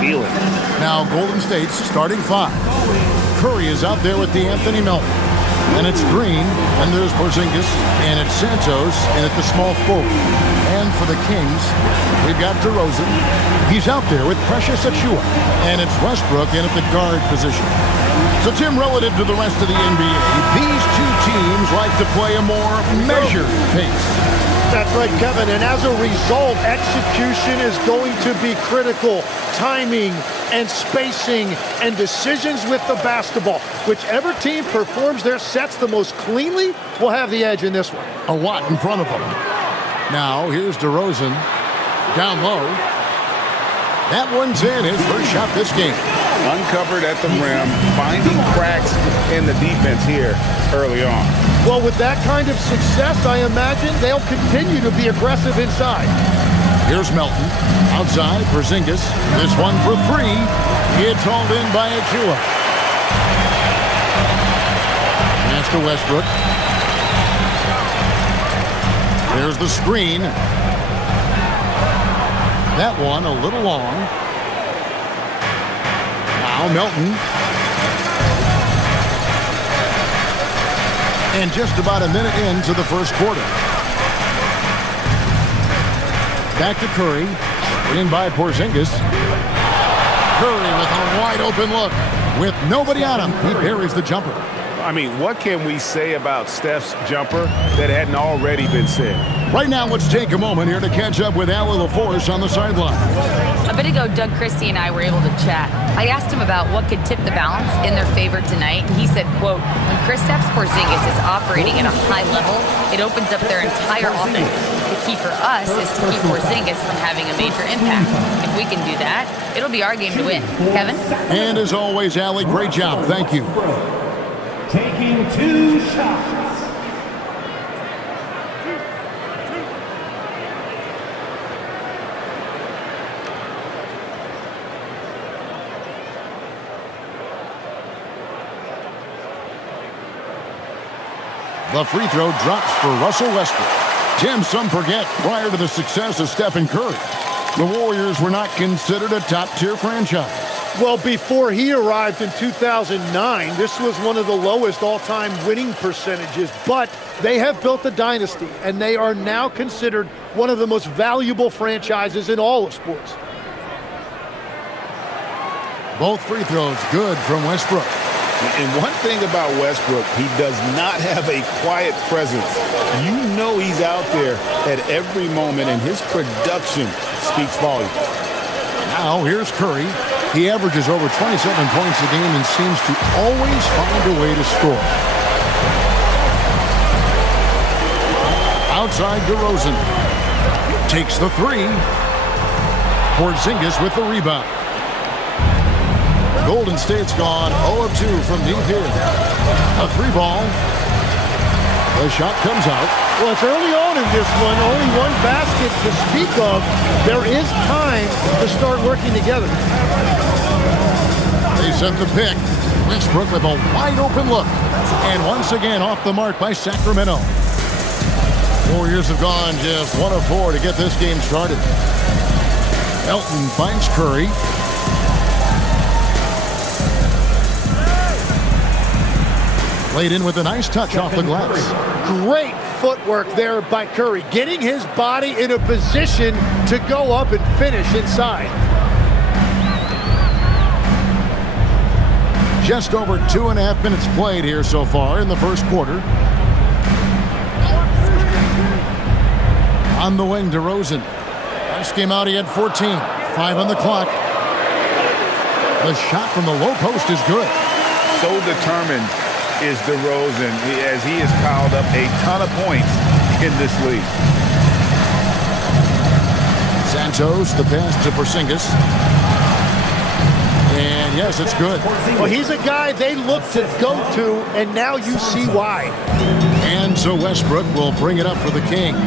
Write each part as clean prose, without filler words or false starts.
feeling. Now Golden State's starting five. Curry is out there with D'Anthony Melton. And it's Green, and there's Porzingis, and it's Santos, and at the small forward. And for the Kings, we've got DeRozan. He's out there with Precious Achiuwa, and it's Westbrook in at the guard position. So, Tim, relative to the rest of the NBA, these two teams like to play a more measured pace. That's right, Kevin. And as a result, execution is going to be critical. Timing and spacing and decisions with the basketball. Whichever team performs their sets the most cleanly will have the edge in this one. A lot in front of them. Now, here's DeRozan. Down low. That one's in. His first shot this game. Uncovered at the rim, finding cracks in the defense here early on. Well, with that kind of success, I imagine they'll continue to be aggressive inside. Here's Melton. Outside, Porzingis. This one for three. It's hauled in by Achiuwa. Pass to Westbrook. There's the screen. That one a little long. Now Melton. And just about a minute into the first quarter. Back to Curry. In by Porzingis. Curry with a wide open look. With nobody on him, he buries the jumper. I mean, what can we say about Steph's jumper that hadn't already been said? Right now, let's take a moment here to catch up with Allie LaForce on the sideline. A bit ago, Doug Christie and I were able to chat. I asked him about what could tip the balance in their favor tonight, and he said, quote, when Kristaps Porzingis is operating at a high level, it opens up their entire offense. The key for us is to keep Porzingis from having a major impact. If we can do that, it'll be our game to win. Kevin? And as always, Allie, great job. Thank you. Taking two shots. The free throw drops for Russell Westbrook. Tim, some forget, prior to the success of Stephen Curry, the Warriors were not considered a top-tier franchise. Well, before he arrived in 2009, this was one of the lowest all-time winning percentages, but they have built a dynasty, and they are now considered one of the most valuable franchises in all of sports. Both free throws good from Westbrook. And one thing about Westbrook, he does not have a quiet presence. You know he's out there at every moment, and his production speaks volumes. Now, here's Curry. He averages over 27 points a game and seems to always find a way to score. Outside DeRozan. Takes the three. Porzingis with the rebound. Golden State's gone 0 of 2 from deep here. A three ball. The shot comes out. Well, it's early on in this one. Only one basket to speak of. There is time to start working together. They set the pick. Westbrook with a wide open look. And once again off the mark by Sacramento. Warriors have gone just 1 of 4 to get this game started. Melton finds Curry. Played in with a nice touch off the glass. Great footwork there by Curry, getting his body in a position to go up and finish inside. Just over 2.5 minutes played here so far in the first quarter. On the wing, DeRozan. Last game out, he had 14. 5 on the clock. The shot from the low post is good. So determined is DeRozan as he has piled up a ton of points in this league. Santos, the pass to Porzingis. And yes, it's good. Well, he's a guy they look to go to, and now you see why. And so Westbrook will bring it up for the Kings.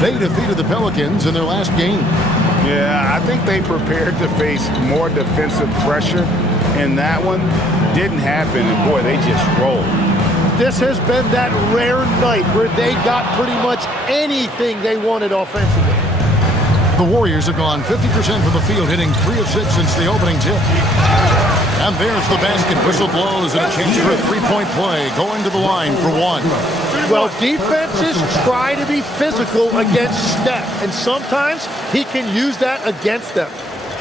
They defeated the Pelicans in their last game. Yeah, I think they prepared to face more defensive pressure, and that one didn't happen, and boy, they just rolled. This has been that rare night where they got pretty much anything they wanted offensively. The Warriors have gone 50% from the field, hitting 3 of 6 since the opening tip. And there's the basket. Whistle blows and a chance for a three-point play. Going to the line for one. Well, defenses try to be physical against Steph, and sometimes he can use that against them.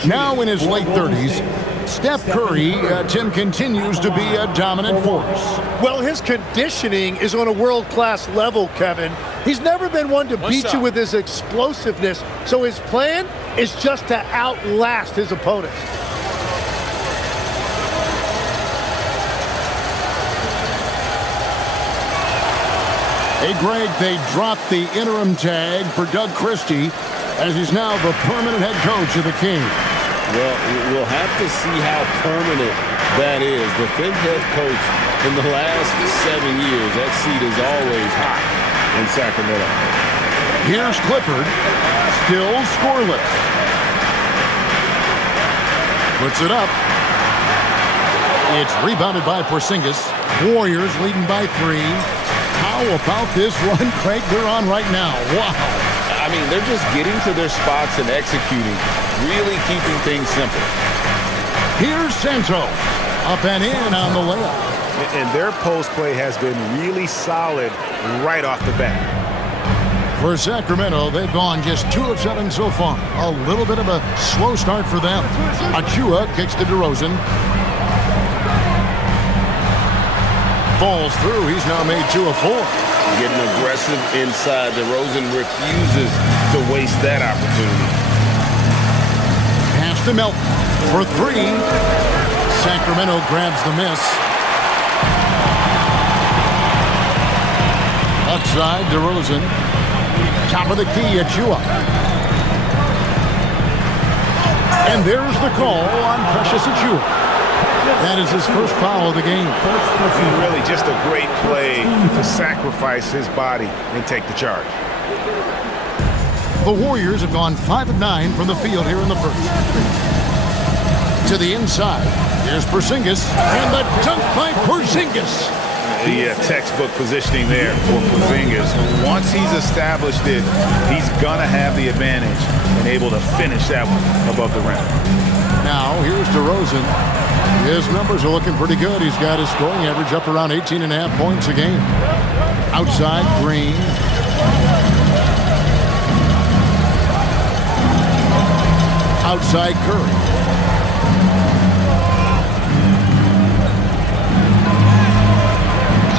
Now in his late 30s, Steph Curry, Tim, continues to be a dominant force. Well, his conditioning is on a world-class level, Kevin. He's never been one to beat you with his explosiveness, so his plan is just to outlast his opponents. Hey, Greg, they dropped the interim tag for Doug Christie as he's now the permanent head coach of the Kings. Well, we'll have to see how permanent that is. The 5th head coach in the last 7 years. That seat is always hot in Sacramento. Here's Clifford, still scoreless. Puts it up. It's rebounded by Porzingis. Warriors leading by 3. How about this run, Craig, they're on right now? Wow. I mean, they're just getting to their spots and executing, really keeping things simple. Here's Santos, up and in on the layup. And their post play has been really solid right off the bat. For Sacramento, they've gone just 2 of 7 so far. A little bit of a slow start for them. Achua kicks to DeRozan. Falls through. He's now made 2 of 4. Getting aggressive inside. DeRozan refuses to waste that opportunity. Pass to Melton for 3. Sacramento grabs the miss. Outside, DeRozan. Top of the key, Achua. And there's the call on Precious Achua. That is his first foul of the game. Really just a great play to sacrifice his body and take the charge. The Warriors have gone 5 of 9 from the field here in the first. To the inside. Here's Porzingis. And the dunk by Porzingis. The textbook positioning there for Porzingis. Once he's established it, he's going to have the advantage and able to finish that one above the rim. Now, here's DeRozan. His numbers are looking pretty good. He's got his scoring average up around 18.5 points a game. Outside, Green. Outside, Curry.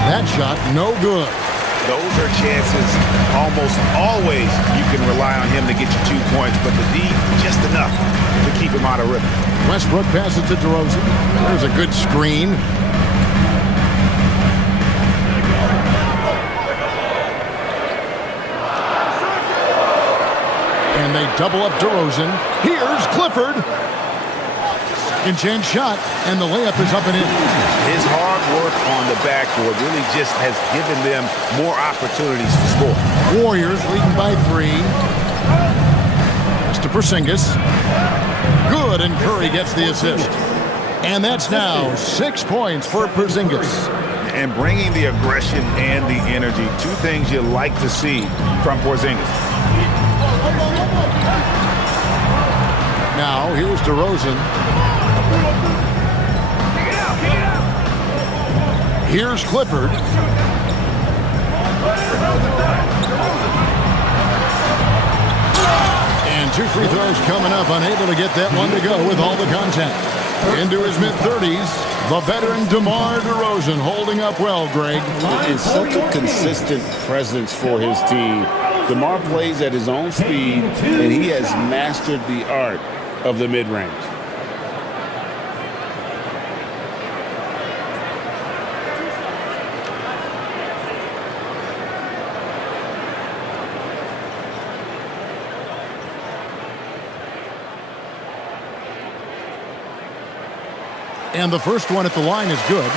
That shot, no good. Those are chances almost always you can rely on him to get you 2 points, but the D, just enough to keep him out of rhythm. Westbrook passes to DeRozan. There's a good screen. And they double up DeRozan. Here's Clifford. Second chance shot, and the layup is up and in. His hard work on the backboard really just has given them more opportunities to score. Warriors leading by 3. Pass to Porzingis. Good, and Curry gets the assist. And that's now 6 points for Porzingis. And bringing the aggression and the energy, 2 things you like to see from Porzingis. Now, here's DeRozan. Here's Clifford. And 2 free throws coming up. Unable to get that one to go with all the contact. Into his mid-30s, the veteran DeMar DeRozan holding up well, Greg. It's such a consistent presence for his team. DeMar plays at his own speed, and he has mastered the art of the mid-range. And the first one at the line is good.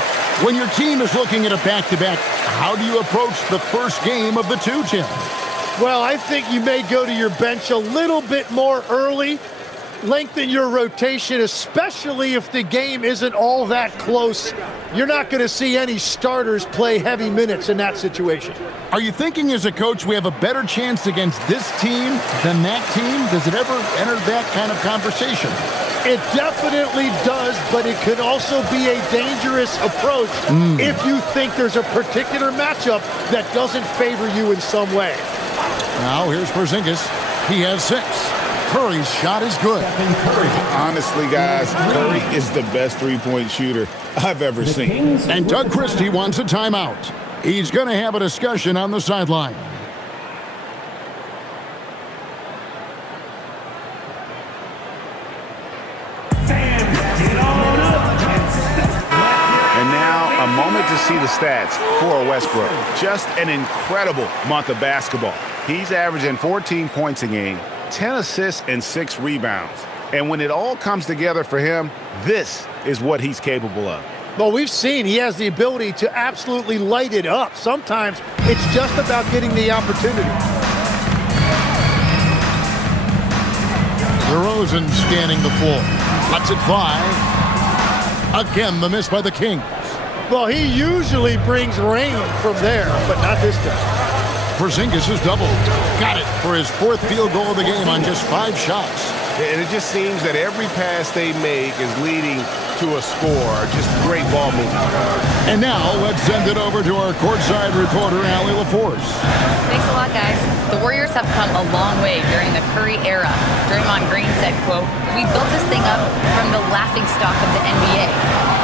When your team is looking at a back-to-back, how do you approach the first game of the 2, Tim? Well, I think you may go to your bench a little bit more early. lengthen your rotation, especially if the game isn't all that close. You're not going to see any starters play heavy minutes in that situation. Are you thinking as a coach we have a better chance against this team than that team? Does it ever enter that kind of conversation? It definitely does, but it could also be a dangerous approach if you think there's a particular matchup that doesn't favor you in some way. Now here's Porzingis. He has 6. Curry's shot is good. Honestly, guys, Curry is the best three-point shooter I've ever seen. And Doug Christie wants a timeout. He's going to have a discussion on the sideline. And now a moment to see the stats for Westbrook. Just an incredible month of basketball. He's averaging 14 points a game, 10 assists, and 6 rebounds. And when it all comes together for him, this is what he's capable of. Well, we've seen he has the ability to absolutely light it up. Sometimes it's just about getting the opportunity. DeRozan scanning the floor. Cuts it 5. Again, the miss by the Kings. Well, he usually brings rain from there, but not this time. Porzingis is doubled. Got it for his 4th field goal of the game on just 5 shots. And it just seems that every pass they make is leading to a score. Just great ball movement. And now let's send it over to our courtside reporter, Allie LaForce. Thanks a lot, guys. The Warriors have come a long way during the Curry era. Draymond Green said, quote, "We built this thing up from the laughingstock of the NBA.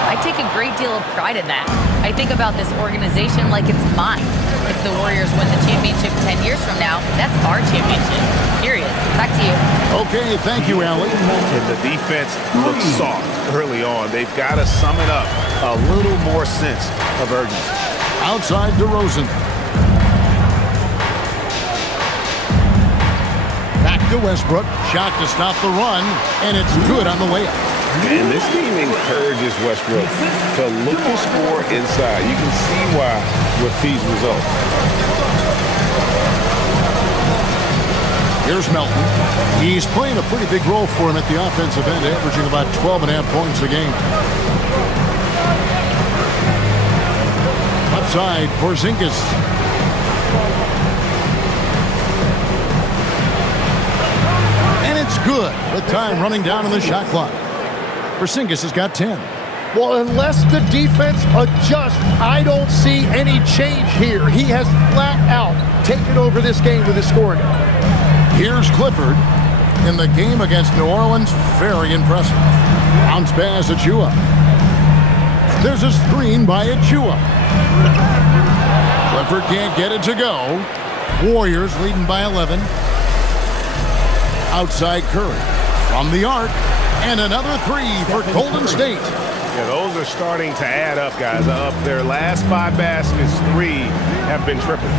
I take a great deal of pride in that. I think about this organization like it's mine. If the Warriors win the championship 10 years from now, that's our championship. Period." Back to you. Okay, thank you, Allie. And the defense looks soft early on. They've got to sum it up. A little more sense of urgency. Outside DeRozan. Back to Westbrook. Shot to stop the run, and it's good on the way up. And this team encourages Westbrook to look to score inside. You can see why with these results. Here's Melton. He's playing a pretty big role for him at the offensive end, averaging about 12.5 points a game. Left side, Porzingis. And it's good with time running down on the shot clock. Porzingis has got 10. Well, unless the defense adjusts, I don't see any change here. He has flat out taken over this game with his scoring. Here's Clifford in the game against New Orleans. Very impressive. Bounce pass Achua. There's a screen by Achua. Clifford can't get it to go. Warriors leading by 11. Outside Curry. From the arc. And another 3 for Golden State. Yeah, those are starting to add up, guys. Up their last 5 baskets, 3 have been triples.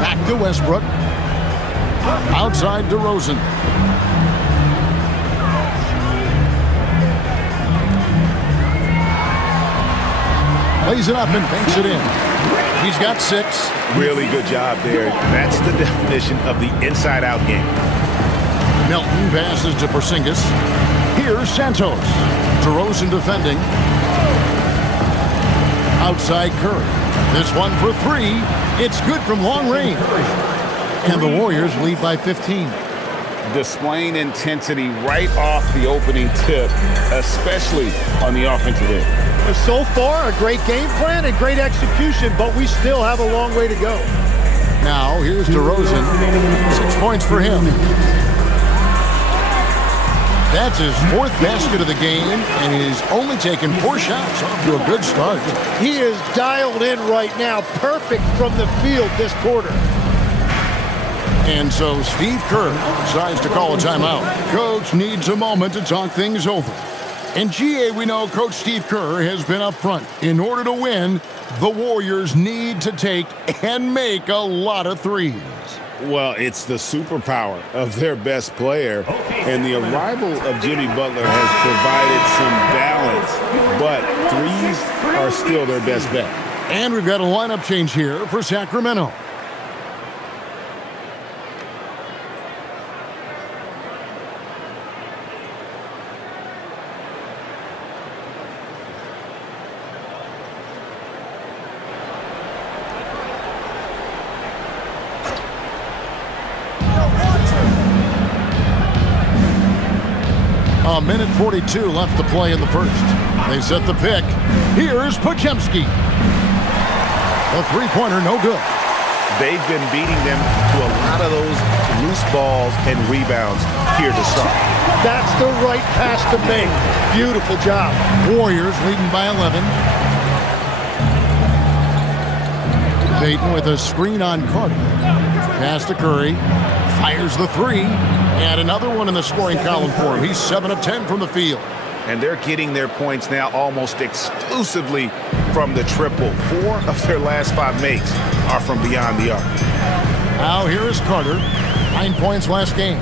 Back to Westbrook. Outside DeRozan. Lays it up and banks it in. He's got 6. Really good job there. That's the definition of the inside-out game. Melton passes to Porzingis. Here's Santos. DeRozan defending. Outside Curry. This one for 3. It's good from long range. And the Warriors lead by 15. Displaying intensity right off the opening tip, especially on the offensive end. So far, a great game plan and great execution, but we still have a long way to go. Now, here's DeRozan. 6 points for him. That's his 4th basket of the game, and he's only taken 4 shots. Off to a good start. He is dialed in right now, perfect from the field this quarter. And so Steve Kerr decides to call a timeout. Coach needs a moment to talk things over. In GA, we know Coach Steve Kerr has been up front. In order to win, the Warriors need to take and make a lot of threes. Well, it's the superpower of their best player, and the arrival of Jimmy Butler has provided some balance, but threes are still their best bet. And we've got a lineup change here for Sacramento. A minute 42 left to play in the first. They set the pick. Here's Podziemski. A three-pointer, no good. They've been beating them to a lot of those loose balls and rebounds here to start. That's the right pass to make. Beautiful job. Warriors leading by 11. Payton with a screen on Carter. Pass to Curry. Fires the three. And another one in the scoring column for him. He's 7 of 10 from the field. And they're getting their points now almost exclusively from the triple. 4 of their last 5 makes are from beyond the arc. Now here is Carter. 9 points last game.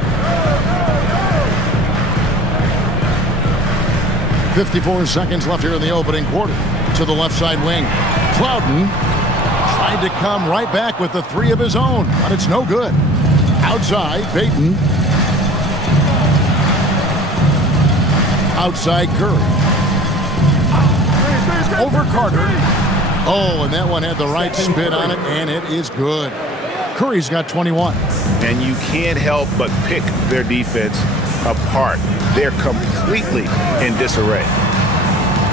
54 seconds left here in the opening quarter. To the left side wing. Plowden tried to come right back with the 3 of his own, but it's no good. Outside, Payton. Outside, Curry. Over Carter. Oh, and that one had the right spin on it, and it is good. Curry's got 21. And you can't help but pick their defense apart. They're completely in disarray.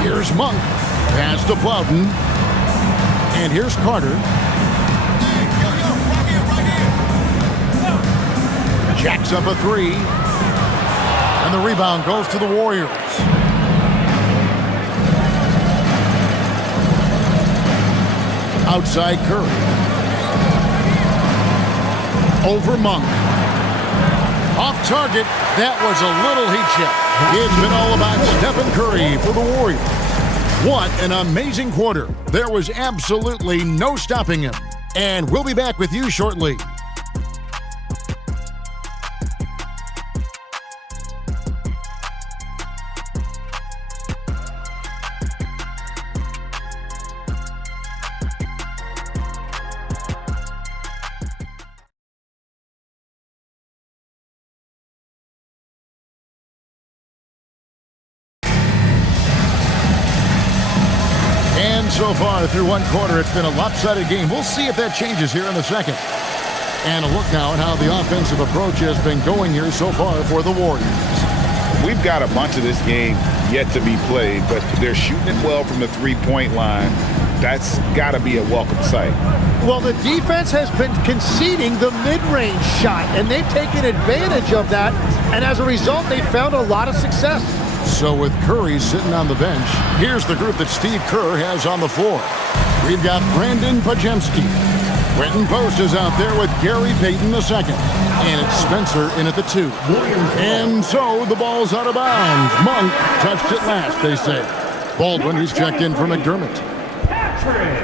Here's Monk. Pass to Plowden. And here's Carter. Jacks up a 3. And the rebound goes to the Warriors. Outside Curry. Over Monk. Off target. That was a little heat check. It's been all about Stephen Curry for the Warriors. What an amazing quarter. There was absolutely no stopping him. And we'll be back with you shortly. So far through one quarter, it's been a lopsided game. We'll see if that changes here in the second. And a look now at how the offensive approach has been going here so far for the Warriors. We've got a bunch of this game yet to be played, but they're shooting it well from the three-point line. That's got to be a welcome sight. Well, the defense has been conceding the mid-range shot, and they've taken advantage of that. And as a result, they found a lot of success. So with Curry sitting on the bench, here's the group that Steve Kerr has on the floor. We've got Brandon Podziemski. Quentin Post is out there with Gary Payton II. And it's Spencer in at the 2. And so the ball's out of bounds. Monk touched it last, they say. Baldwin, who's checked in for McDermott. Patrick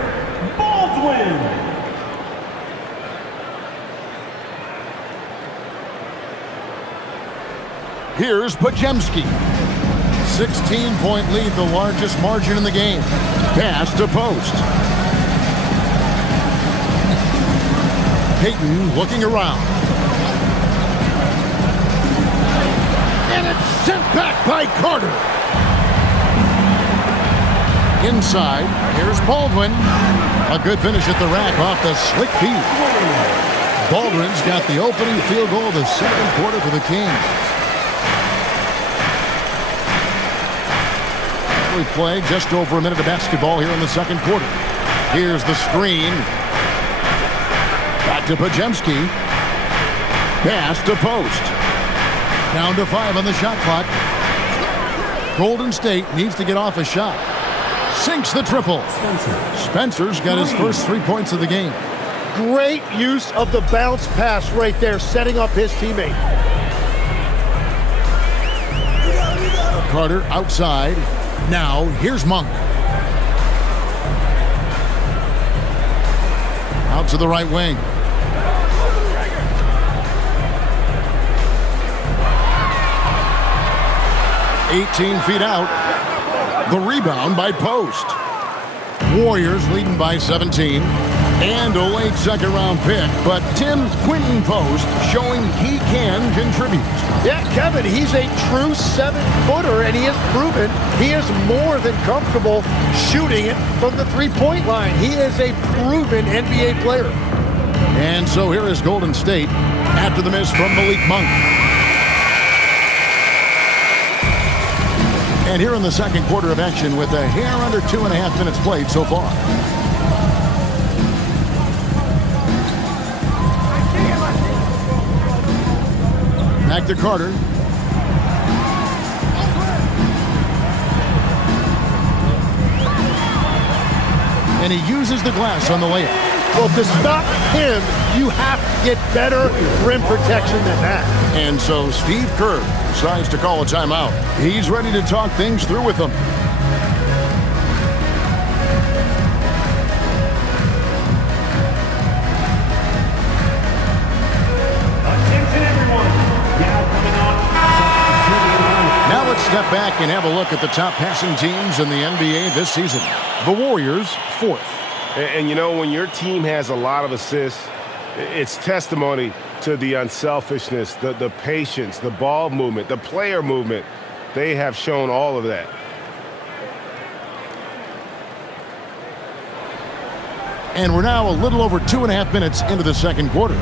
Baldwin. Here's Podziemski. 16-point lead, the largest margin in the game. Pass to Post. Payton looking around. And it's sent back by Carter. Inside, here's Baldwin. A good finish at the rack off the slick feed. Baldwin's got the opening field goal of the second quarter for the Kings. We play just over a minute of basketball here in the second quarter. Here's the screen. Back to Podziemski. Pass to Post. Down to 5 on the shot clock. Golden State needs to get off a shot. Sinks the triple. Spencer's got his first 3 points of the game. Great use of the bounce pass right there, setting up his teammate. Carter outside. Now, here's Monk. Out to the right wing. "18 feet out. The rebound by Post. Warriors leading by 17. And a late second-round pick, but Quentin Post showing he can contribute. Yeah, Kevin, he's a true 7-footer, and he has proven he is more than comfortable shooting it from the three-point line. He is a proven NBA player. And so here is Golden State after the miss from Malik Monk. And here in the second quarter of action with a hair under 2.5 minutes played so far. Back to Carter. And he uses the glass on the layup. Well, to stop him, you have to get better rim protection than that. And so Steve Kerr decides to call a timeout. He's ready to talk things through with them. Attention, everyone. Now coming on. Now let's step back and have a look at the top passing teams in the NBA this season. The Warriors, 4th. And you know, when your team has a lot of assists, it's testimony to the unselfishness, the patience, the ball movement, the player movement. They have shown all of that. And we're now a little over 2.5 minutes into the second quarter.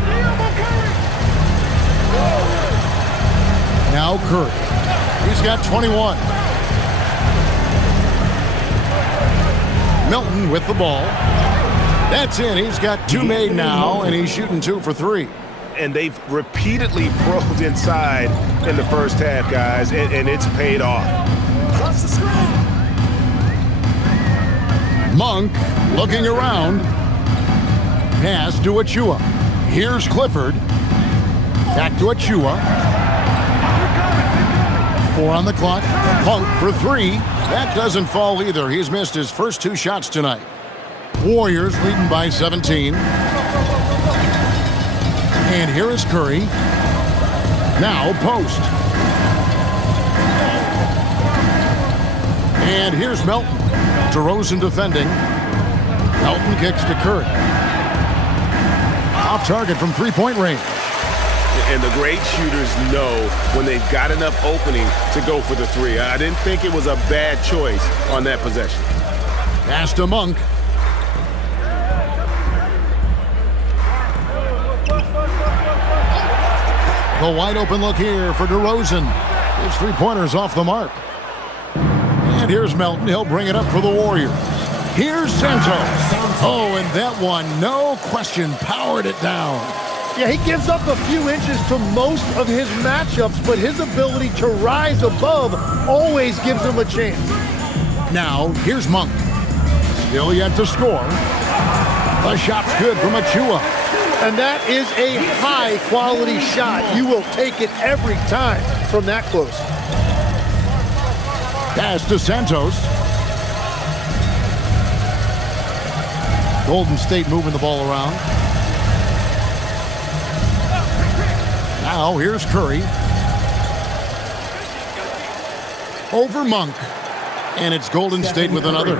Now Curry. He's got 21. Milton with the ball. That's in. He's got 2 made now, and he's shooting 2 for 3. And they've repeatedly probed inside in the first half, guys, and it's paid off. Cross the screen. Monk looking around. Pass to Achua. Here's Clifford. Back to Achua. 4 on the clock. Monk for 3. That doesn't fall either. He's missed his first 2 shots tonight. Warriors leading by 17. And here is Curry. Now post. And here's Melton. DeRozan defending. Melton kicks to Curry. Off target from 3-point range. And the great shooters know when they've got enough opening to go for the 3. I didn't think it was a bad choice on that possession. Pass to Monk. The wide open look here for DeRozan. His 3-pointer's off the mark. And here's Melton. He'll bring it up for the Warriors. Here's Santos. Oh, and that one, no question, powered it down. Yeah, he gives up a few inches to most of his matchups, but his ability to rise above always gives him a chance. Now, here's Monk. Still yet to score. The shot's good from Achua. And that is a high-quality shot. You will take it every time from that close. Pass to Santos. Golden State moving the ball around. Now here's Curry. Over Monk. And it's Golden State with another.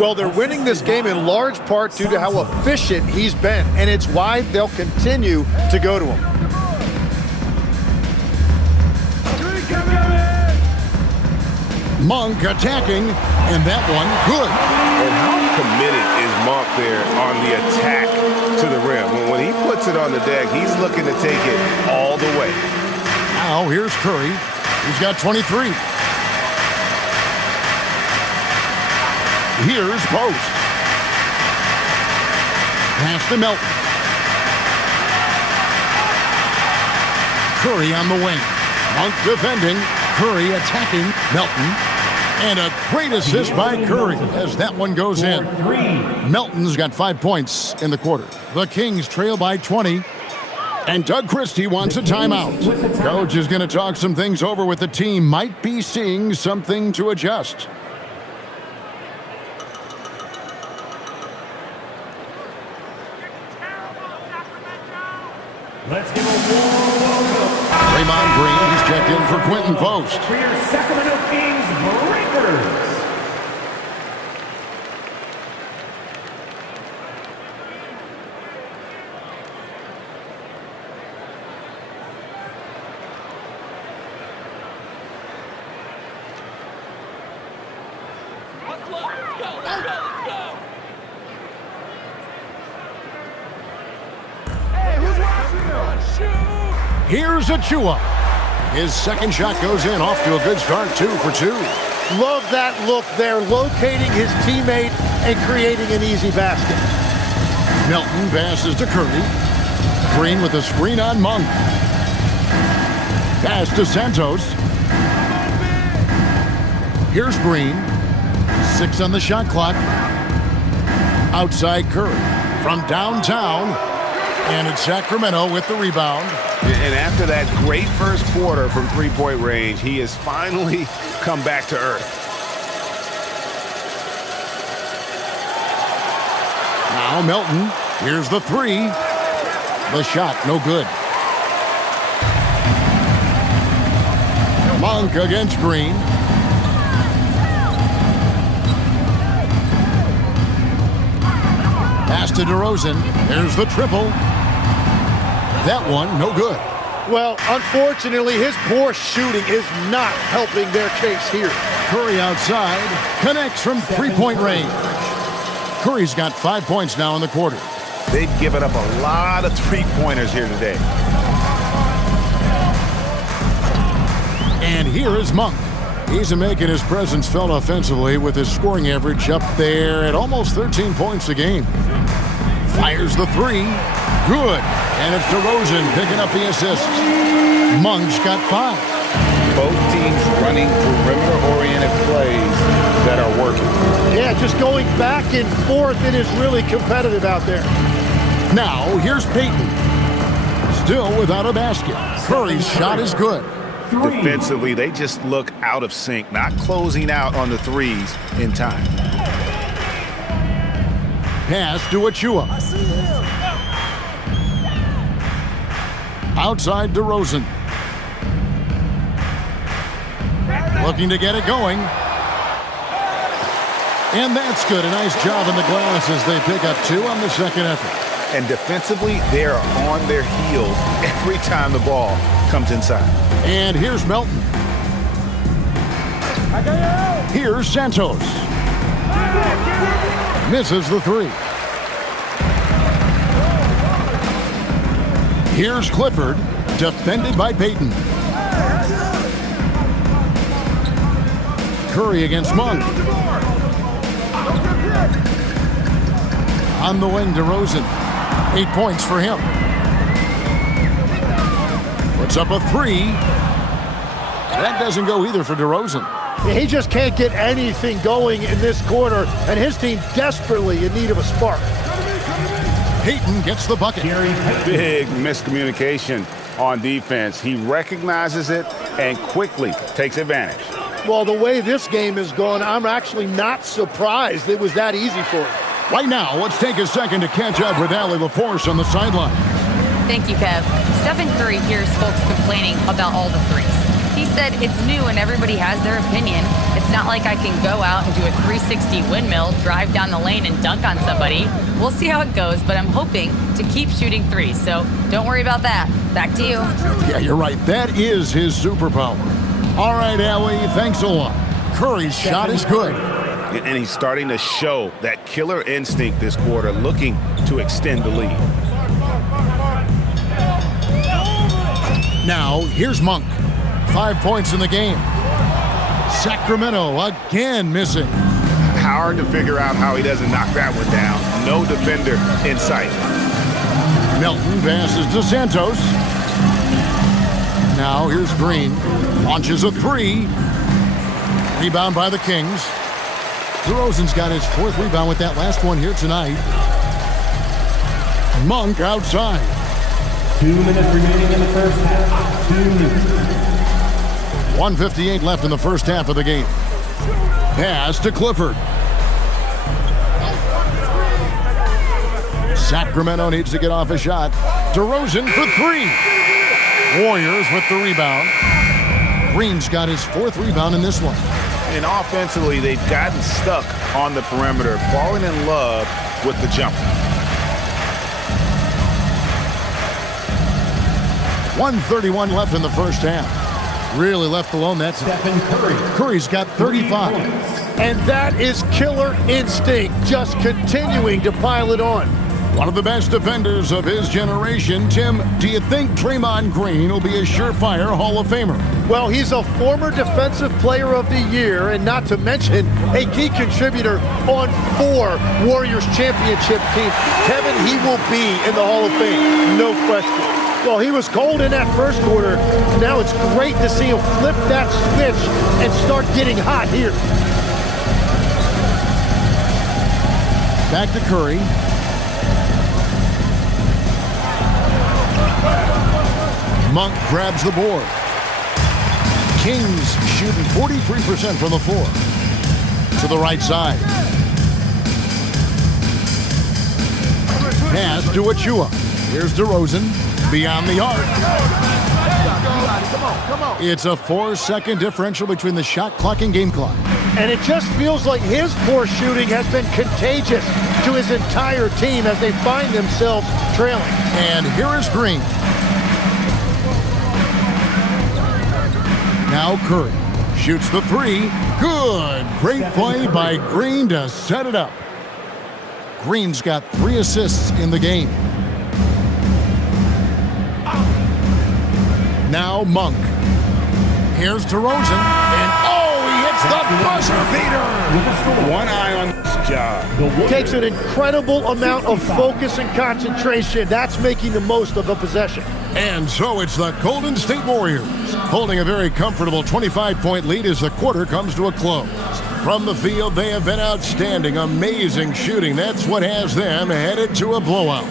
Well, they're winning this game in large part due to how efficient he's been, and it's why they'll continue to go to him. Monk attacking, and that one good. And how committed is Monk there on the attack to the rim? When he puts it on the deck, he's looking to take it all the way. Now here's Curry. He's got 23. Here's Post. Pass to Melton. Curry on the wing. Monk defending. Curry attacking Melton. And a great assist by Curry as that one goes in. Melton's got 5 points in the quarter. The Kings trail by 20. And Doug Christie wants a timeout. Coach is going to talk some things over with the team. Might be seeing something to adjust. Let's give a warm welcome Draymond Green, he's checked in for Quentin Post. for your Sacramento Kings Breakers. Here's Achua. His second shot goes in, off to a good start, 2 for 2. Love that look there, locating his teammate and creating an easy basket. Milton passes to Curry. Green with a screen on Monk. Pass to Santos. Here's Green. 6 on the shot clock. Outside Curry from downtown. And it's Sacramento with the rebound. And after that great first quarter from three-point range, he has finally come back to earth. Now Milton. Here's the 3. The shot, no good. Monk against Green. Pass to DeRozan. There's the triple. That one, no good. Well, unfortunately, his poor shooting is not helping their case here. Curry outside. Connects from three-point range. Curry's got 5 points now in the quarter. They've given up a lot of three-pointers here today. And here is Monk. He's making his presence felt offensively with his scoring average up there at almost 13 points a game. Fires the 3. Good. And it's DeRozan picking up the assist. Monk's got 5. Both teams running perimeter-oriented plays that are working. Yeah, just going back and forth. It is really competitive out there. Now, here's Payton. Still without a basket. Curry's shot is good. Defensively, they just look out of sync, not closing out on the threes in time. Pass to Achua. Outside DeRozan. Looking to get it going. And that's good. A nice job in the glass as they pick up 2 on the second effort. And defensively, they are on their heels every time the ball comes inside. And here's Melton. Here's Santos. Misses the 3. Here's Clifford, defended by Payton. Curry against Monk. On the wing, DeRozan. 8 points for him. Puts up a 3. That doesn't go either for DeRozan. He just can't get anything going in this quarter, and his team desperately in need of a spark. Payton gets the bucket. Big miscommunication on defense. He recognizes it and quickly takes advantage. Well, the way this game is going, I'm actually not surprised it was that easy for him. Right now, let's take a second to catch up with Allie LaForce on the sideline. Thank you, Kev. Stephen Curry hears folks complaining about all the threes. He said it's new and everybody has their opinion. It's not like I can go out and do a 360 windmill, drive down the lane, and dunk on somebody. We'll see how it goes, but I'm hoping to keep shooting threes, so don't worry about that. Back to you. Yeah, you're right. That is his superpower. All right, Allie, thanks a lot. Curry's shot is good. And he's starting to show that killer instinct this quarter, looking to extend the lead. Now, here's Monk. 5 points in the game. Sacramento again missing. Hard to figure out how he doesn't knock that one down. No defender in sight. Milton passes to Santos. Now here's Green. Launches a 3. Rebound by the Kings. DeRozan's got his 4th rebound with that last one here tonight. Monk outside. 2 minutes remaining in the first half. 2 minutes. 1:58 left in the first half of the game. Pass to Clifford. Sacramento needs to get off a shot. DeRozan for 3. Warriors with the rebound. Green's got his 4th rebound in this one. And offensively, they've gotten stuck on the perimeter, falling in love with the jumper. 1:31 left in the first half. Really left alone that time. Stephen Curry. Curry's got 35. And that is killer instinct, just continuing to pile it on. One of the best defenders of his generation. Tim, do you think Draymond Green will be a surefire Hall of Famer? Well, he's a former Defensive Player of the Year, and not to mention a key contributor on 4 Warriors championship teams. Kevin, he will be in the Hall of Fame, no question. Well, he was cold in that first quarter. Now it's great to see him flip that switch and start getting hot here. Back to Curry. Monk grabs the board. Kings shooting 43% from the floor. To the right side. Pass to Achua. Here's DeRozan. Beyond the arc. It's a 4-second differential between the shot clock and game clock. And it just feels like his poor shooting has been contagious to his entire team as they find themselves trailing. And here is Green. Now Curry shoots the 3. Good. Great play by Green to set it up. Green's got 3 assists in the game. Now Monk. Here's DeRozan. And he hits the buzzer beater. One eye on this job. Takes an incredible amount of focus and concentration. That's making the most of a possession. And so it's the Golden State Warriors holding a very comfortable 25-point lead as the quarter comes to a close. From the field, they have been outstanding, amazing shooting. That's what has them headed to a blowout.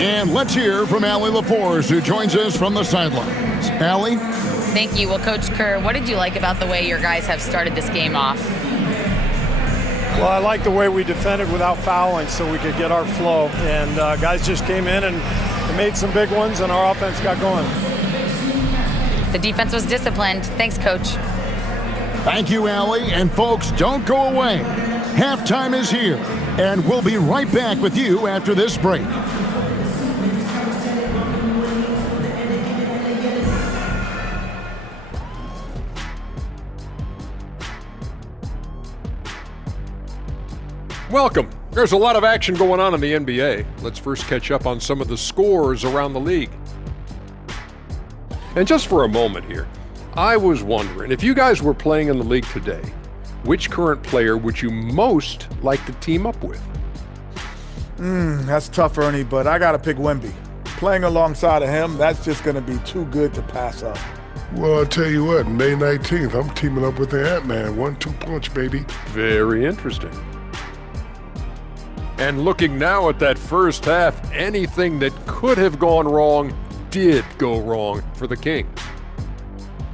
And let's hear from Allie LaForce, who joins us from the sidelines. Allie? Thank you. Well, Coach Kerr, what did you like about the way your guys have started this game off? Well, I like the way we defended without fouling so we could get our flow. And guys just came in and made some big ones, and our offense got going. The defense was disciplined. Thanks, Coach. Thank you, Allie. And folks, don't go away. Halftime is here, and we'll be right back with you after this break. Welcome. There's a lot of action going on in the NBA. Let's first catch up on some of the scores around the league. And just for a moment here, I was wondering, if you guys were playing in the league today, which current player would you most like to team up with? That's tough, Ernie, but I got to pick Wemby. Playing alongside of him, that's just going to be too good to pass up. Well, I'll tell you what, May 19th, I'm teaming up with the Ant-Man. 1-2 punch, baby. Very interesting. And looking now at that first half, anything that could have gone wrong did go wrong for the Kings.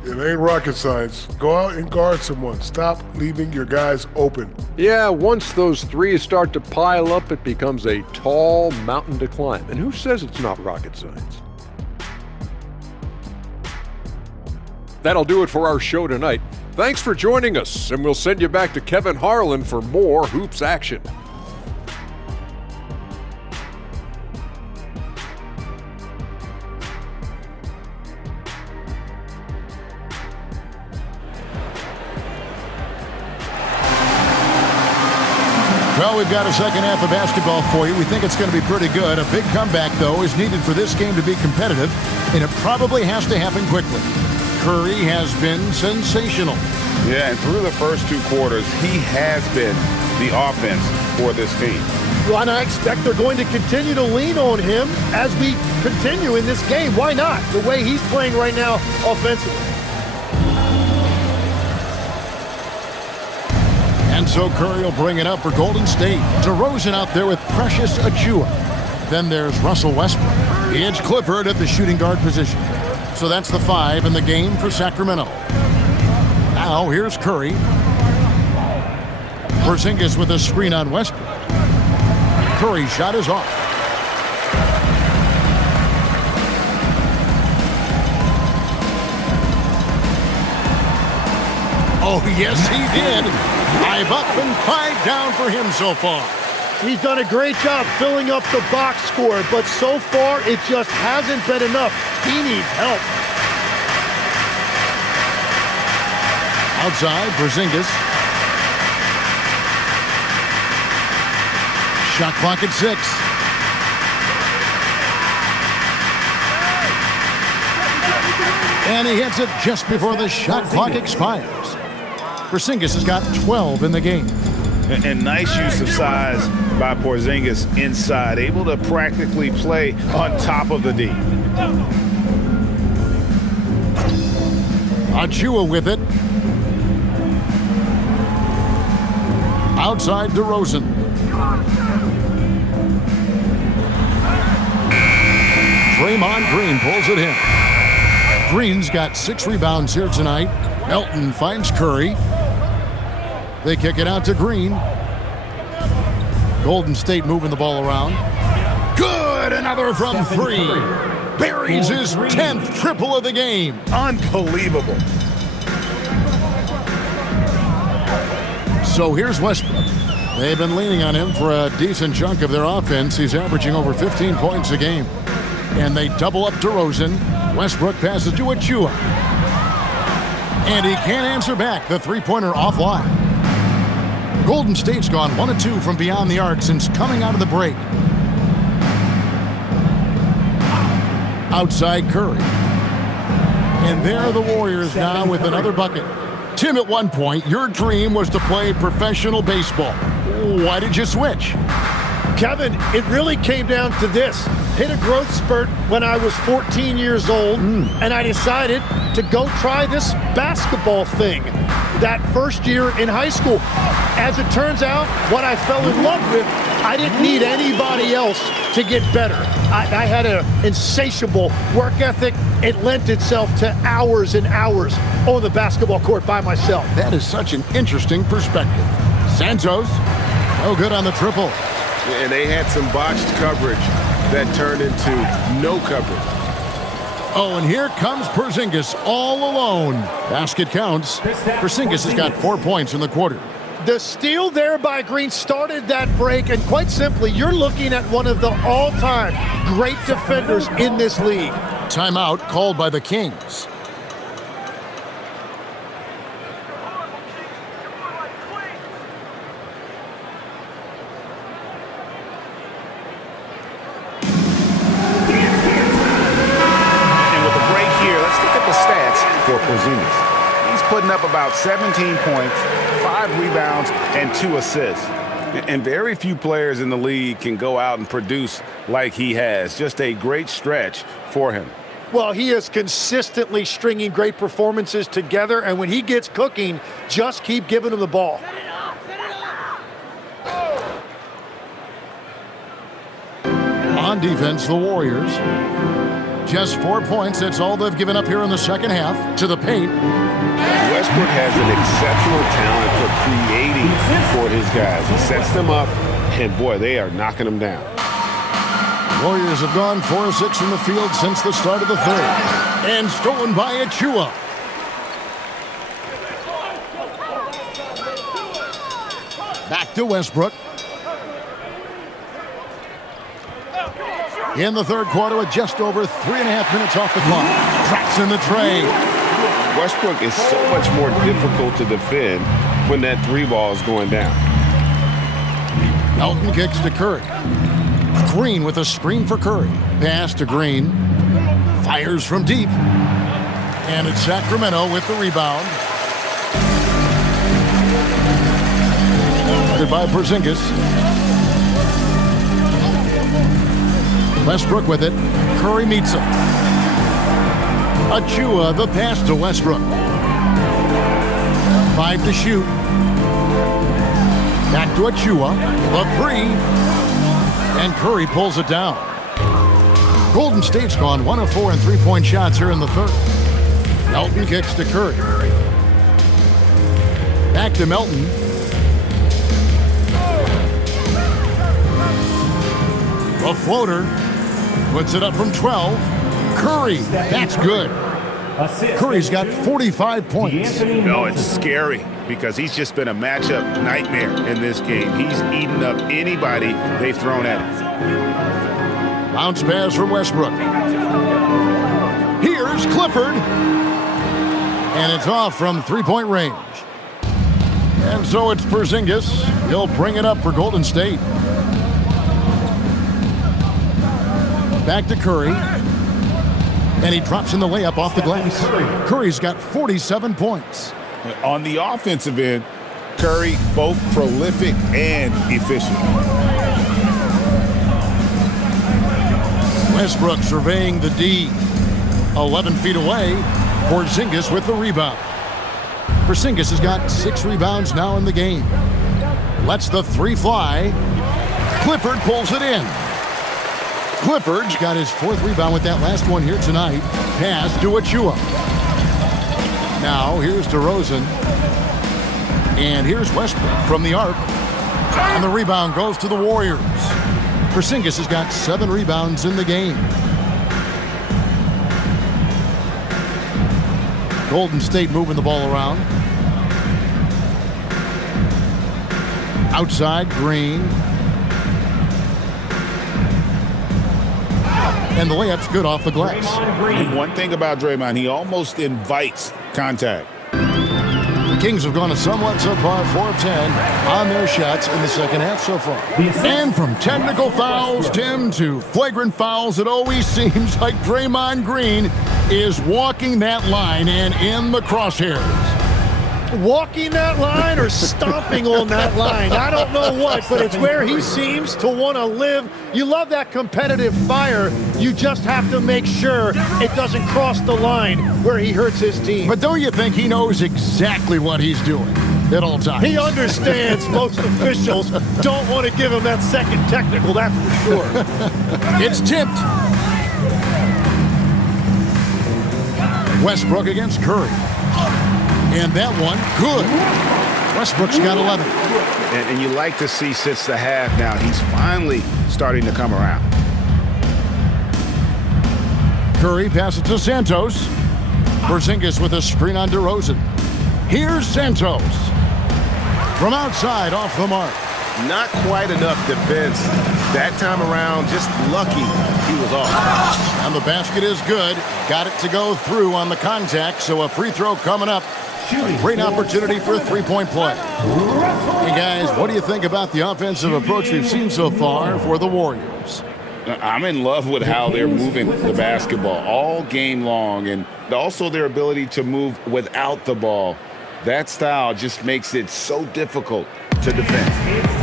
It ain't rocket science. Go out and guard someone. Stop leaving your guys open. Yeah, once those threes start to pile up, it becomes a tall mountain to climb. And who says it's not rocket science? That'll do it for our show tonight. Thanks for joining us, and we'll send you back to Kevin Harlan for more hoops action. Well, we've got a second half of basketball for you. We think it's going to be pretty good. A big comeback, though, is needed for this game to be competitive, and it probably has to happen quickly. Curry has been sensational. Yeah, and through the first 2 quarters, he has been the offense for this team. Well, and I expect they're going to continue to lean on him as we continue in this game. Why not? The way he's playing right now offensively. And so Curry will bring it up for Golden State. DeRozan out there with Precious Achua. Then there's Russell Westbrook. It's Clifford at the shooting guard position. So that's the 5 in the game for Sacramento. Now here's Curry. Porzingis with a screen on Westbrook. Curry's shot is off. Oh, yes, he did. 5 up and 5 down for him so far. He's done a great job filling up the box score, but so far it just hasn't been enough. He needs help. Outside, Porzingis. Shot clock at 6. And he hits it just before the shot clock expires. Porzingis has got 12 in the game. And nice use of size by Porzingis inside, able to practically play on top of the D. Achua with it. Outside DeRozan. Draymond Green pulls it in. Green's got 6 rebounds here tonight. Melton finds Curry. They kick it out to Green. Golden State moving the ball around. Good! Another from 3. Buries his 10th triple of the game. Unbelievable. So here's Westbrook. They've been leaning on him for a decent chunk of their offense. He's averaging over 15 points a game. And they double up DeRozan. Westbrook passes to Achua. And he can't answer back. The three-pointer offline. Golden State's gone 1 of 2 from beyond the arc since coming out of the break. Outside Curry. And there are the Warriors now with another bucket. Tim, at one point, your dream was to play professional baseball. Why did you switch? Kevin, it really came down to this. Hit a growth spurt when I was 14 years old, and I decided to go try this basketball thing that first year in high school. As it turns out, what I fell in love with, I didn't need anybody else to get better. I had an insatiable work ethic. It lent itself to hours and hours on the basketball court by myself. That is such an interesting perspective. Santos, no good on the triple. And they had some botched coverage that turned into no coverage. Oh, and here comes Porzingis all alone. Basket counts. Porzingis has got 4 points in the quarter. The steal there by Green started that break, and quite simply, you're looking at one of the all-time great defenders in this league. Timeout called by the Kings. For Porzingis. He's putting up about 17 points, 5 rebounds, and 2 assists. And very few players in the league can go out and produce like he has. Just a great stretch for him. Well, he is consistently stringing great performances together, and when he gets cooking, just keep giving him the ball. On defense, the Warriors. Just 4 points. That's all they've given up here in the second half. To the paint. Westbrook has an exceptional talent for creating for his guys. He sets them up, and boy, they are knocking them down. Warriors have gone 4 of 6 from the field since the start of the third. And stolen by Achua. Back to Westbrook. In the third quarter with just over 3.5 minutes off the clock. Traps in the tray. Westbrook is so much more difficult to defend when that 3 ball is going down. Melton kicks to Curry. Green with a screen for Curry. Pass to Green. Fires from deep. And it's Sacramento with the rebound. Guarded by Porzingis. Westbrook with it. Curry meets him. Achua, the pass to Westbrook. 5 to shoot. Back to Achua. The 3. And Curry pulls it down. Golden State's gone 1 of 4 in 3-point shots here in the third. Melton kicks to Curry. Back to Melton. A floater. Puts it up from 12. Curry, that's good. Curry's got 45 points. No, it's scary because he's just been a matchup nightmare in this game. He's eaten up anybody they've thrown at him. Bounce pass from Westbrook. Here's Clifford. And it's off from 3-point range. And so it's Porzingis. He'll bring it up for Golden State. Back to Curry. And he drops in the layup off the glass. Curry's got 47 points. On the offensive end, Curry both prolific and efficient. Westbrook surveying the D. 11 feet away. Porzingis with the rebound. Porzingis has got 6 rebounds now in the game. Lets the 3 fly. Clifford pulls it in. Clifford's got his 4th rebound with that last one here tonight. Pass to Achua. Now here's DeRozan. And here's Westbrook from the arc. And the rebound goes to the Warriors. Porzingis has got 7 rebounds in the game. Golden State moving the ball around. Outside, Green. And the layup's good off the glass. And one thing about Draymond, he almost invites contact. The Kings have gone a somewhat subpar 4 of 10 on their shots in the second half so far. And from technical fouls, Tim, to flagrant fouls, it always seems like Draymond Green is walking that line and in the crosshairs. Walking that line or stomping on that line. I don't know what, but it's where he seems to want to live. You love that competitive fire. You just have to make sure it doesn't cross the line where he hurts his team. But don't you think he knows exactly what he's doing at all times? He understands most officials don't want to give him that second technical, that's for sure. It's tipped. Westbrook against Curry. And that one, good. Westbrook's got 11. And you like to see since the half now, he's finally starting to come around. Curry passes to Santos. Porzingis with a screen on DeRozan. Here's Santos. From outside, off the mark. Not quite enough defense. That time around, just lucky he was off. And the basket is good. Got it to go through on the contact, so a free throw coming up. A great opportunity for a 3-point play. Hey, guys, what do you think about the offensive approach we've seen so far for the Warriors? I'm in love with how they're moving the basketball all game long, and also their ability to move without the ball. That style just makes it so difficult to defend.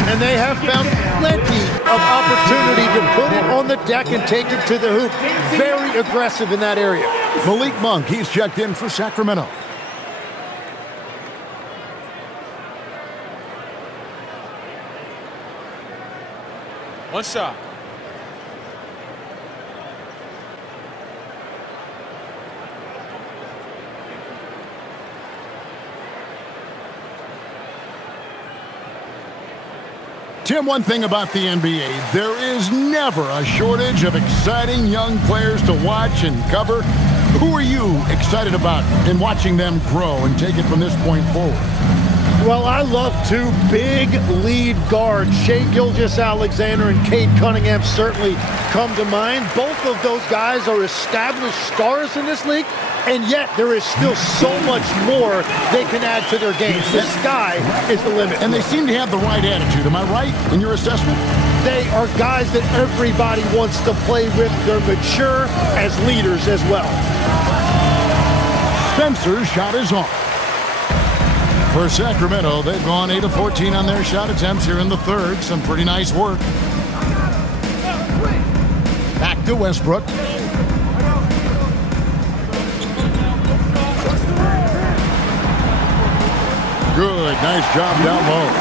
And they have found plenty of opportunity to put it on the deck and take it to the hoop. Very aggressive in that area. Malik Monk, he's checked in for Sacramento. One shot. Tim, one thing about the NBA, there is never a shortage of exciting young players to watch and cover. Who are you excited about in watching them grow and take it from this point forward? Well, I love 2 big lead guards. Shai Gilgeous-Alexander and Cade Cunningham certainly come to mind. Both of those guys are established stars in this league, and yet there is still so much more they can add to their games. The sky is the limit. And they seem to have the right attitude. Am I right in your assessment? They are guys that everybody wants to play with. They're mature as leaders as well. Spencer's shot is off. For Sacramento, they've gone 8 of 14 on their shot attempts here in the third. Some pretty nice work. Back to Westbrook. Good, nice job down low.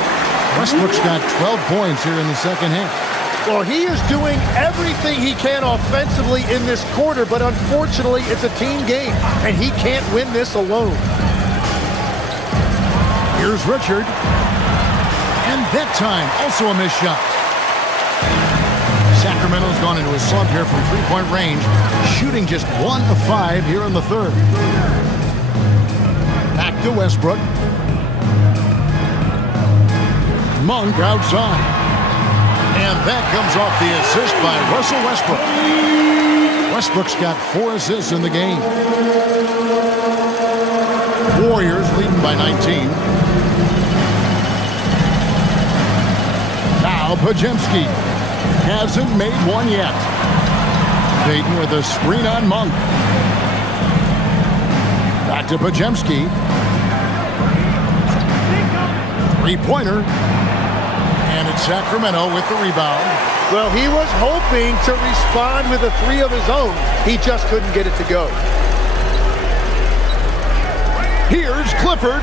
Westbrook's got 12 points here in the second half. Well, he is doing everything he can offensively in this quarter, but unfortunately, it's a team game, and he can't win this alone. Here's Richard. And that time, also a missed shot. Sacramento's gone into a slump here from 3-point range, shooting just 1 of 5 here in the third. Back to Westbrook. Monk outside. And that comes off the assist by Russell Westbrook. Westbrook's got 4 assists in the game. Warriors leading by 19. Now Podziemski hasn't made one yet. Payton with a screen on Monk. to Podziemski. Three-pointer. And it's Sacramento with the rebound. Well, he was hoping to respond with a three of his own. He just couldn't get it to go. Here's Clifford.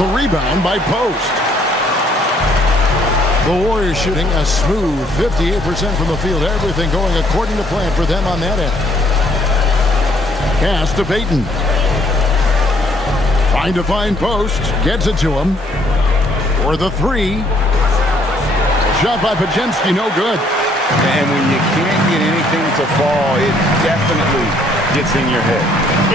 The rebound by Post. The Warriors shooting a smooth 58% from the field. Everything going according to plan for them on that end. Pass to Payton. Trying to find Post. Gets it to him. For the three. Shot by Podziemski, no good. And when you can't get anything to fall, it definitely gets in your head.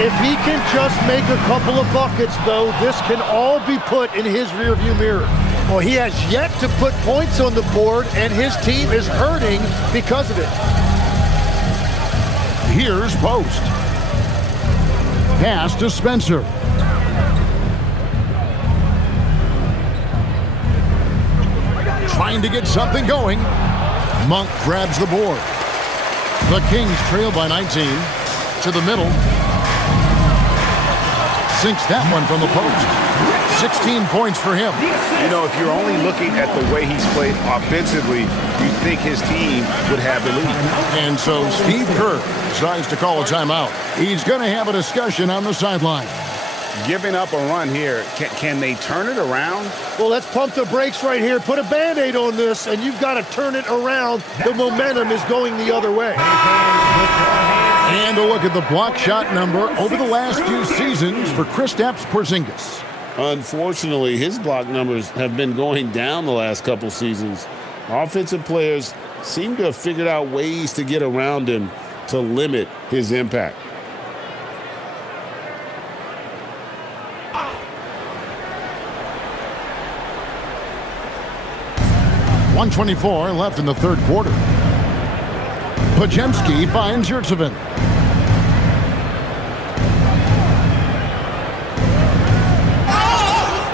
If he can just make a couple of buckets, though, this can all be put in his rearview mirror. Well, he has yet to put points on the board, and his team is hurting because of it. Here's Post. Pass to Spencer. Trying to get something going. Monk grabs the board. The Kings trail by 19. To the middle. Sinks that one from the post. 16 points for him. You know, if you're only looking at the way he's played offensively, you'd think his team would have the lead. And so Steve Kerr decides to call a timeout. He's going to have a discussion on the sideline. Giving up a run here, can they turn it around? Well, let's pump the brakes right here. Put a Band-Aid on this, and you've got to turn it around. The momentum is going the other way. And a look at the block shot number over the last few seasons for Kristaps Porzingis. Unfortunately, his block numbers have been going down the last couple seasons. Offensive players seem to have figured out ways to get around him to limit his impact. .124 left in the third quarter. Podziemski finds Yurtseven.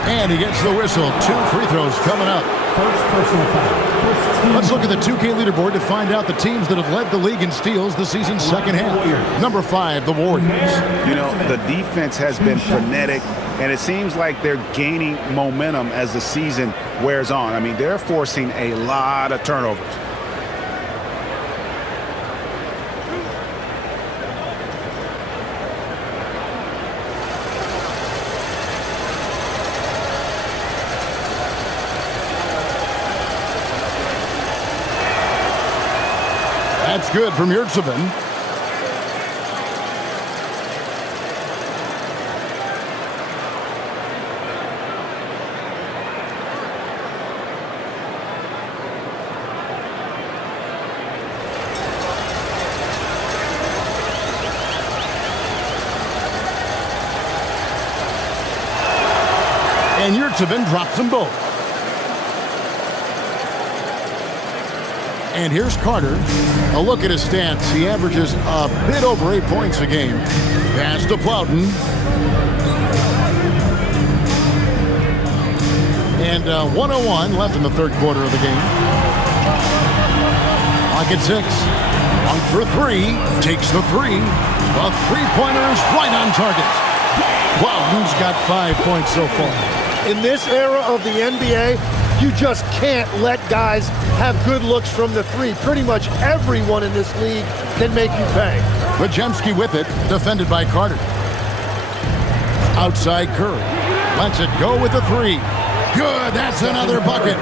And he gets the whistle. 2 free throws coming up. First personal foul. Let's look at the 2K leaderboard to find out the teams that have led the league in steals this season's second half. Number 5, the Warriors. You know, the defense has been frenetic, and it seems like they're gaining momentum as the season wears on. I mean, they're forcing a lot of turnovers. That's good from Yurtseven. And Yurtseven drops them both. And here's Carter. A look at his stats. He averages a bit over 8 points a game. Pass to Plowden. And 1:01 left in the third quarter of the game. Clock at 6. On for 3. Takes the 3. The three-pointer is right on target. Plowden's got 5 points so far. In this era of the NBA, you just can't let guys have good looks from the three. Pretty much everyone in this league can make you pay. Podziemski with it, defended by Carter. Outside Curry. Lets it go with the 3. Good, that's another bucket.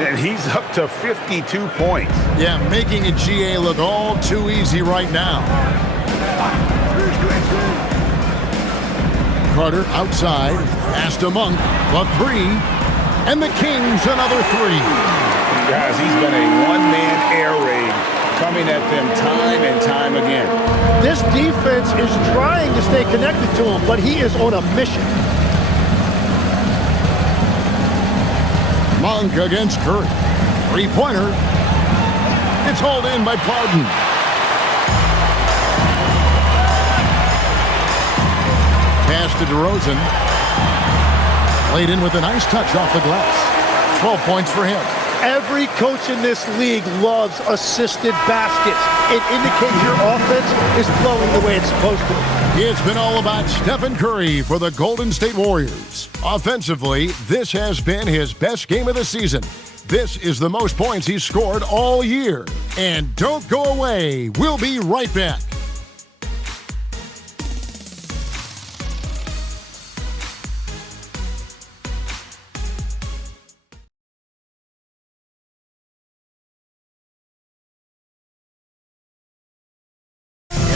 And he's up to 52 points. Yeah, making a GA look all too easy right now. Carter outside. Pass to Monk. The 3. And the Kings another 3. Guys, he's been a one-man air raid coming at them time and time again. This defense is trying to stay connected to him, but he is on a mission. Monk against Curry. Three-pointer. It's hauled in by Plowden. Pass to DeRozan. Laid in with a nice touch off the glass. 12 points for him. Every coach in this league loves assisted baskets. It indicates your offense is flowing the way it's supposed to. It's been all about Stephen Curry for the Golden State Warriors. Offensively, this has been his best game of the season. This is the most points he's scored all year. And don't go away. We'll be right back.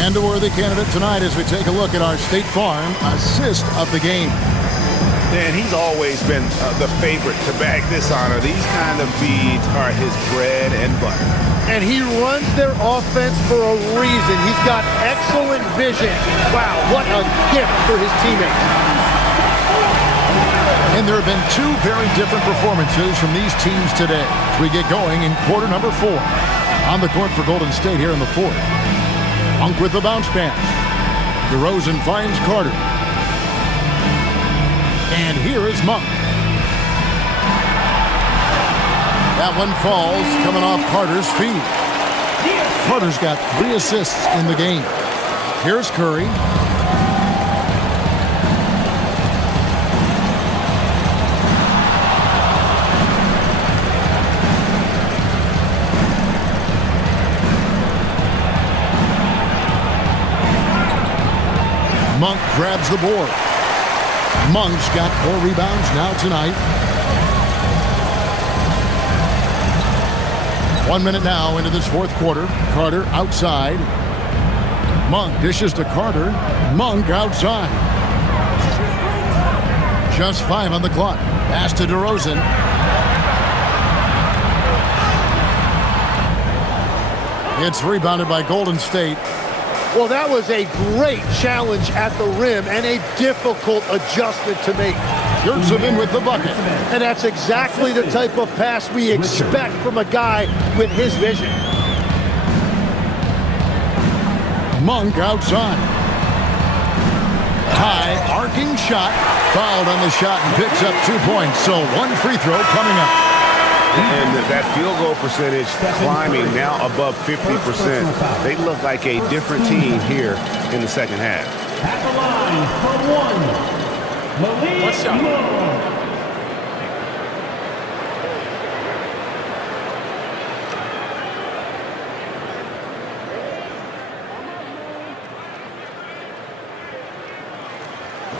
And a worthy candidate tonight as we take a look at our State Farm assist of the game. And he's always been the favorite to bag this honor. These kind of feeds are his bread and butter. And he runs their offense for a reason. He's got excellent vision. Wow, what a gift for his teammates. And there have been two very different performances from these teams today as we get going in quarter number 4. On the court for Golden State here in the 4th. Monk with the bounce pass. DeRozan finds Carter. And here is Monk. That one falls, coming off Carter's feet. Carter's got 3 assists in the game. Here's Curry. Monk grabs the board. Monk's got 4 rebounds now tonight. 1 minute now into this 4th quarter. Carter outside. Monk dishes to Carter. Monk outside. Just 5 on the clock. Pass to DeRozan. It's rebounded by Golden State. Well, that was a great challenge at the rim and a difficult adjustment to make. Yurtseven with the bucket. And that's exactly the type of pass we expect from a guy with his vision. Monk outside. High arcing shot. Fouled on the shot and picks up 2 points. So 1 free throw coming up. And that field goal percentage climbing now above 50%. They look like a different team here in the second half. At the line for 1. One shot.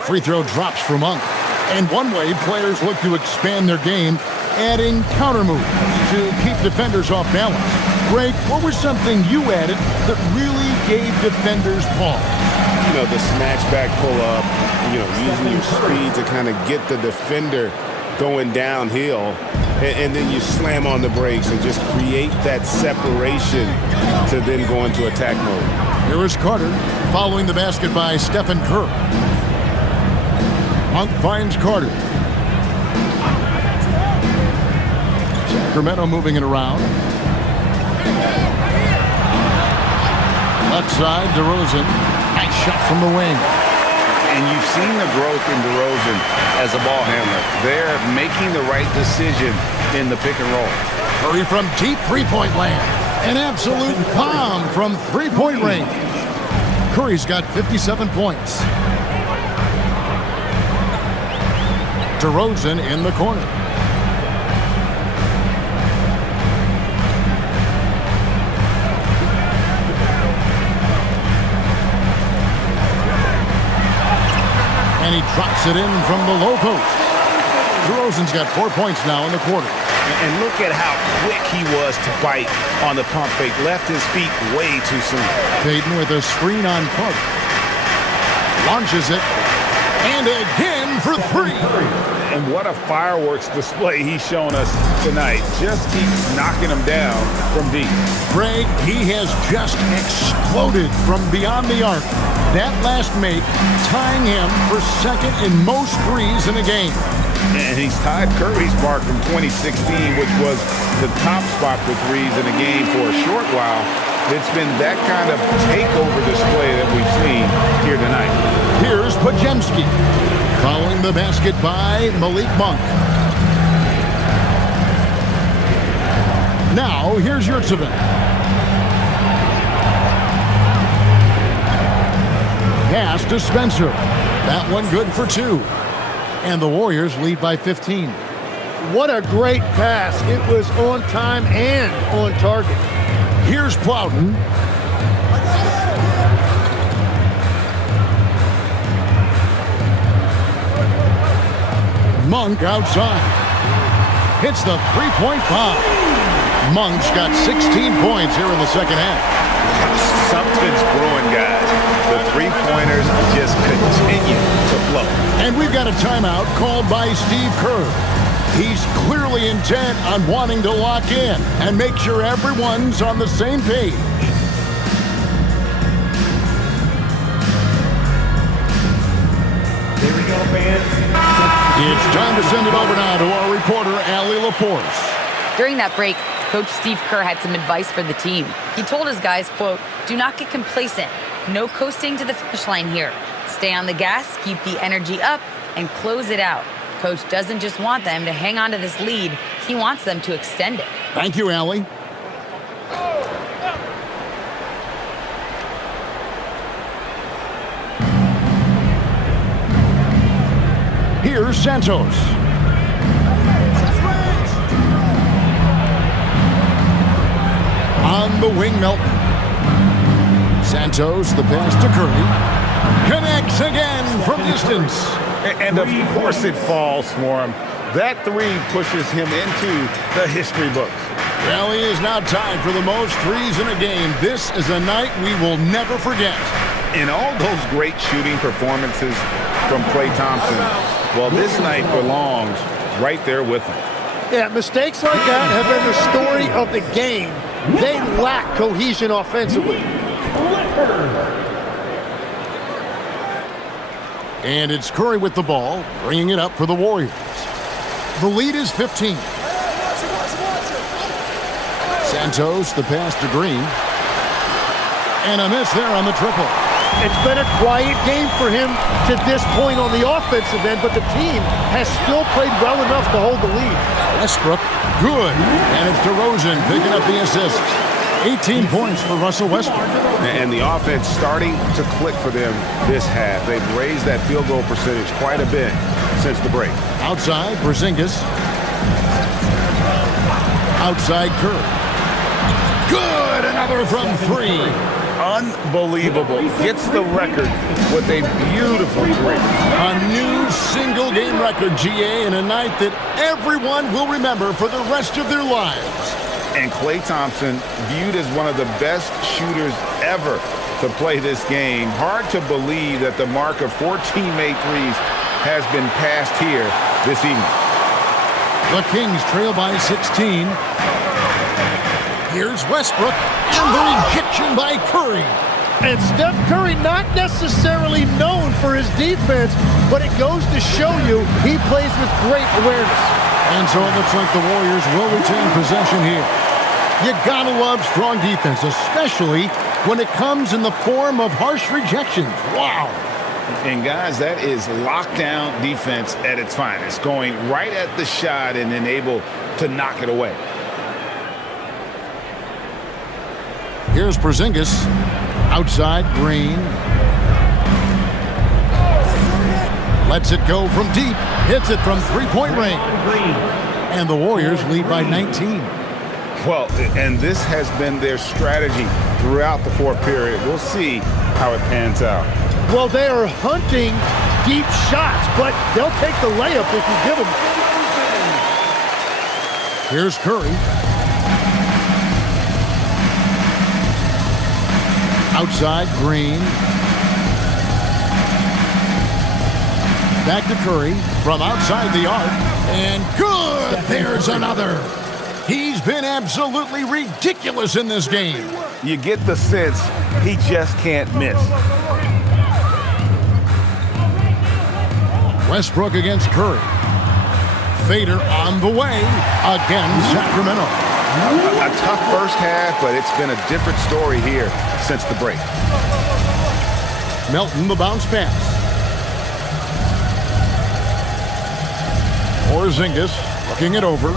Free throw drops for Monk. And one way players look to expand their game, adding counter moves to keep defenders off balance. Greg, what was something you added that really gave defenders pause? You know, the snatch back pull up, using your speed to kind of get the defender going downhill, and then you slam on the brakes and just create that separation to then go into attack mode. Here is Carter following the basket by Stephen Curry. Monk finds Carter. Sacramento moving it around. Left side, DeRozan. Nice shot from the wing. And you've seen the growth in DeRozan as a ball handler. They're making the right decision in the pick and roll. Curry from deep three-point land. An absolute bomb from three-point range. Curry's got 57 points. DeRozan in the corner. And he drops it in from the low post. DeRozan's got 4 points now in the quarter. And look at how quick he was to bite on the pump fake. Left his feet way too soon. Payton with a screen on Carter. Launches it. And again for 3. And what a fireworks display he's shown us tonight. Just keeps knocking them down from deep. Greg, he has just exploded from beyond the arc. That last make tying him for second in most threes in a game. And he's tied Curry's mark from 2016, which was the top spot for threes in a game for a short while. It's been that kind of takeover display that we've seen here tonight. Here's Pajemski. Following the basket by Malik Monk. Now, here's Yurtseven. pass to Spencer. That one good for 2. And the Warriors lead by 15. What a great pass. It was on time and on target. Here's Plowden. Monk outside. Hits the three-point foul. Monk's got 16 points here in the second half. Something's brewing, guys. The three-pointers just continue to flow. And we've got a timeout called by Steve Kerr. He's clearly intent on wanting to lock in and make sure everyone's on the same page. Here we go, fans. It's time to send it over now to our reporter, Allie LaForce. During that break, Coach Steve Kerr had some advice for the team. He told his guys, quote, "Do not get complacent. No coasting to the finish line here. Stay on the gas, keep the energy up, and close it out." Coach doesn't just want them to hang on to this lead. He wants them to extend it. Thank you, Allie. Here's Santos. On the wing, Melton. Santos, the pass to Curry. Connects again from distance. And of course it falls for him. That three pushes him into the history books. Well, he is now tied for the most threes in a game. This is a night we will never forget. In all those great shooting performances from Klay Thompson, well, this night belongs right there with him. Yeah, mistakes like that have been the story of the game. They lack cohesion offensively. And it's Curry with the ball, bringing it up for the Warriors. The lead is 15. Santos, the pass to Green. And a miss there on the triple. It's been a quiet game for him to this point on the offensive end, but the team has still played well enough to hold the lead. Westbrook, good. And it's DeRozan picking up the assist. 18 points for Russell Westbrook. And the offense starting to click for them this half. They've raised that field goal percentage quite a bit since the break. Outside, Porzingis. Outside, Curry. Good, another from 3. Unbelievable. Gets the record with a beautiful three. A new single-game record, GA, in a night that everyone will remember for the rest of their lives. And Klay Thompson, viewed as one of the best shooters ever to play this game. Hard to believe that the mark of 14 made threes has been passed here this evening. The Kings trail by 16. Here's Westbrook, and the rejection by Curry. And Steph Curry not necessarily known for his defense, but it goes to show you he plays with great awareness. And so it looks like the Warriors will retain possession here. You gotta love strong defense, especially when it comes in the form of harsh rejections. Wow. And guys, that is lockdown defense at its finest, going right at the shot and then able to knock it away. Here's Porzingis. Outside, Green. Lets it go from deep. Hits it from three-point range. And the Warriors lead by 19. Well, and this has been their strategy throughout the fourth period. We'll see how it pans out. Well, they are hunting deep shots, but they'll take the layup if you give them. Here's Curry. Outside, Green. Back to Curry from outside the arc. And good! There's another. He's been absolutely ridiculous in this game. You get the sense he just can't miss. Westbrook against Curry. Fader on the way against Sacramento. A tough first half, but it's been a different story here since the break. Melton, the bounce pass. Porzingis looking it over.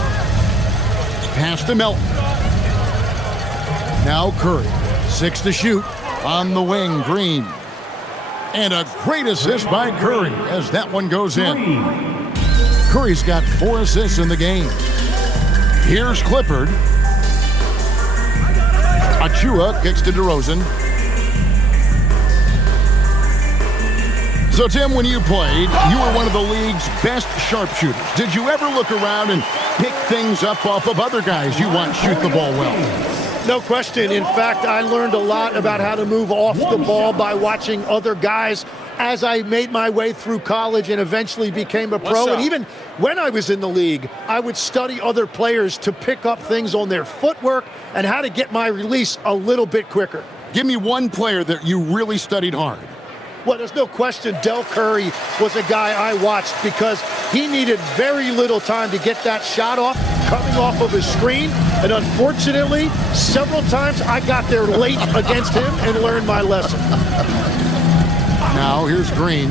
Pass to Melton. Now Curry. 6 to shoot. On the wing, Green. And a great assist by Curry as that one goes in. Curry's got 4 assists in the game. Here's Clifford. Achua kicks to DeRozan. So, Tim, when you played, you were one of the league's best sharpshooters. Did you ever look around and pick things up off of other guys you watch shoot the ball well? No question. In fact, I learned a lot about how to move off the ball by watching other guys as I made my way through college and eventually became a pro. And even when I was in the league, I would study other players to pick up things on their footwork and how to get my release a little bit quicker. Give me one player that you really studied hard. Well, there's no question Del Curry was a guy I watched because he needed very little time to get that shot off, coming off of his screen. And unfortunately, several times I got there late against him and learned my lesson. Now here's Green.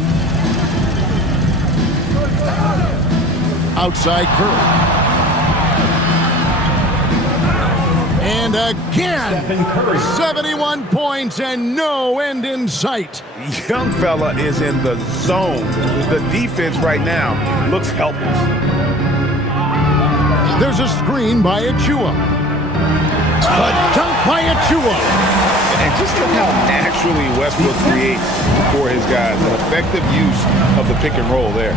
Outside Curry. And again, 71 points and no end in sight. Young fella is in the zone. The defense right now looks helpless. There's a screen by Achua. A dunk by Achua. And just look how naturally Westbrook creates for his guys. An effective use of the pick and roll there.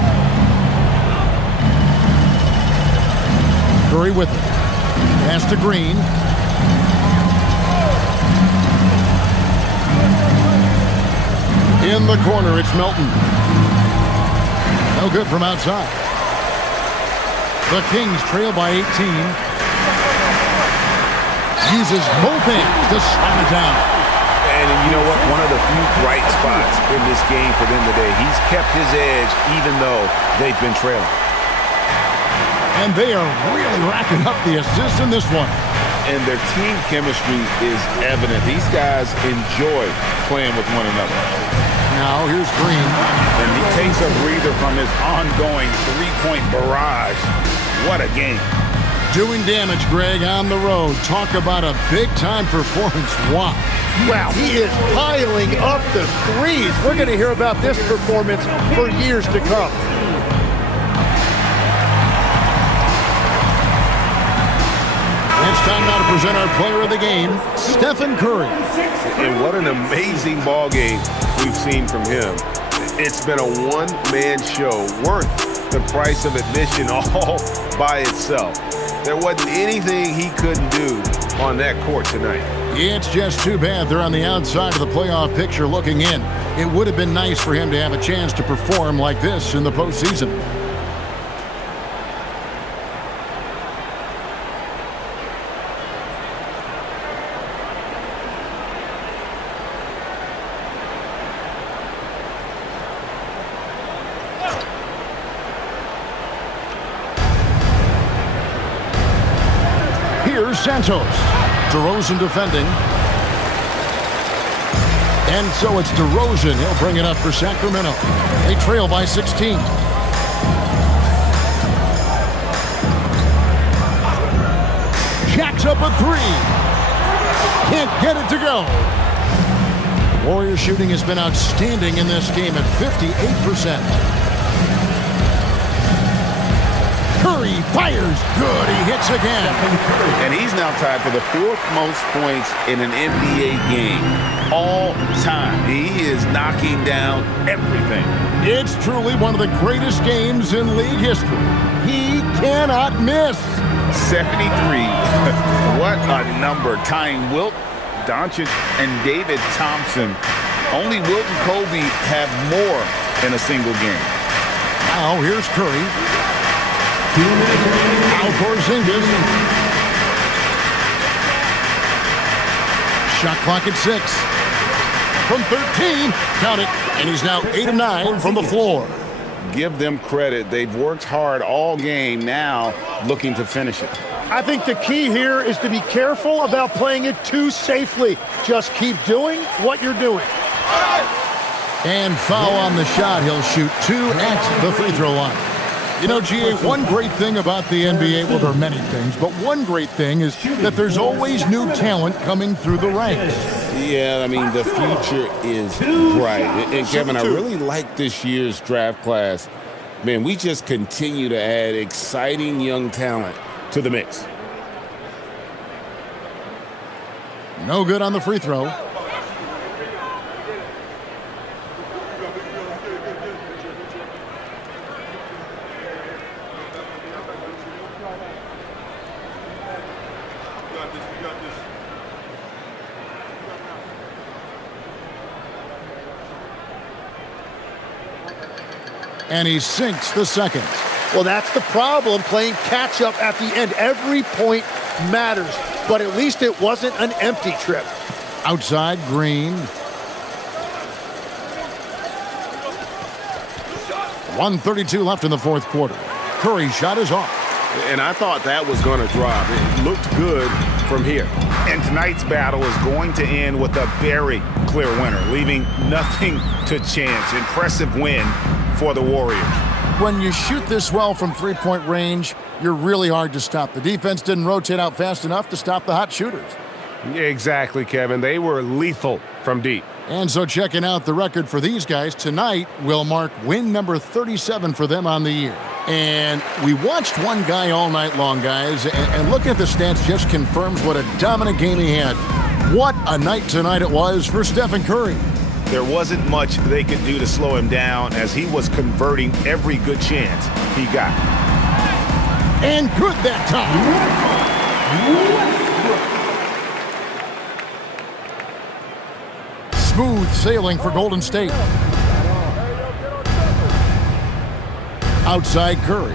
Curry with it. Pass to Green. In the corner, it's Melton. No good from outside. The Kings trail by 18. Uses both hands to slam it down. And you know what? One of the few bright spots in this game for them today. He's kept his edge even though they've been trailing. And they are really racking up the assists in this one. And their team chemistry is evident. These guys enjoy playing with one another. Now here's Green. And he takes a breather from his ongoing three-point barrage. What a game. Doing damage, Greg, on the road. Talk about a big-time performance. Wow. Wow, he is piling up the threes. We're going to hear about this performance for years to come. It's time now to present our player of the game, Stephen Curry. And what an amazing ball game we've seen from him. It's been a one-man show worth the price of admission all by itself. There wasn't anything he couldn't do on that court tonight. It's just too bad they're on the outside of the playoff picture looking in. It would have been nice for him to have a chance to perform like this in the postseason. Here's Santos. DeRozan defending. And so it's DeRozan. He'll bring it up for Sacramento. They trail by 16. Jacks up a three. Can't get it to go. Warriors shooting has been outstanding in this game at 58%. Curry fires. Good. He hits again. And he's now tied for the 4th most points in an NBA game all time. He is knocking down everything. It's truly one of the greatest games in league history. He cannot miss. 73. What a number. Tying Wilt, Doncic, and David Thompson. Only Wilt and Kobe have more in a single game. Now here's Curry. Now Porzingis. Shot clock at 6. From 13, count it, and he's now 8 of 9 from the floor. Give them credit. They've worked hard all game, now looking to finish it. I think the key here is to be careful about playing it too safely. Just keep doing what you're doing. And foul on the shot. He'll shoot 2 at the free throw line. You know, GA, one great thing about the NBA, well, there are many things, but one great thing is that there's always new talent coming through the ranks. Yeah, I mean, the future is bright. And Kevin, I really like this year's draft class. Man, we just continue to add exciting young talent to the mix. No good on the free throw. And he sinks the second. Well, that's the problem, playing catch-up at the end. Every point matters, but at least it wasn't an empty trip. Outside, Green. 1:32 left in the fourth quarter. Curry's shot is off. And I thought that was going to drop. It looked good from here. And tonight's battle is going to end with a very clear winner, leaving nothing to chance. Impressive win for the Warriors. When you shoot this well from three-point range, you're really hard to stop. The defense didn't rotate out fast enough to stop the hot shooters. Exactly, Kevin. They were lethal from deep. And so checking out the record for these guys, tonight will mark win number 37 for them on the year. And we watched one guy all night long, guys, and looking at the stats just confirms what a dominant game he had. What a night tonight it was for Stephen Curry. There wasn't much they could do to slow him down as he was converting every good chance he got. And good that time. Smooth sailing for Golden State. Outside Curry.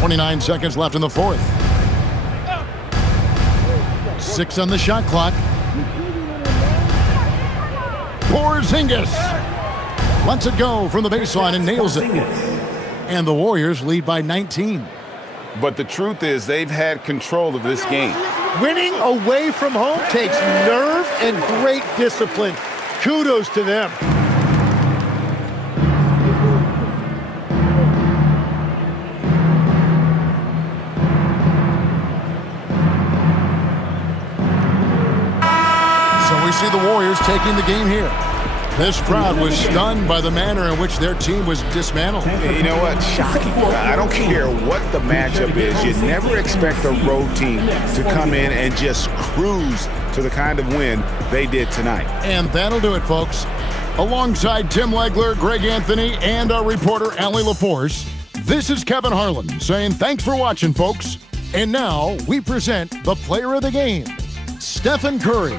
29 seconds left in the fourth. 6 on the shot clock. Porzingis lets it go from the baseline and nails it. And the Warriors lead by 19. But the truth is they've had control of this game. Winning away from home takes nerve and great discipline. Kudos to them. So we see the Warriors taking the game here. This crowd was stunned by the manner in which their team was dismantled. You know what? Shocking. I don't care what the matchup is. You never expect a road team to come in and just cruise to the kind of win they did tonight. And that'll do it, folks. Alongside Tim Legler, Greg Anthony, and our reporter, Allie LaForce, this is Kevin Harlan saying thanks for watching, folks. And now we present the player of the game, Stephen Curry.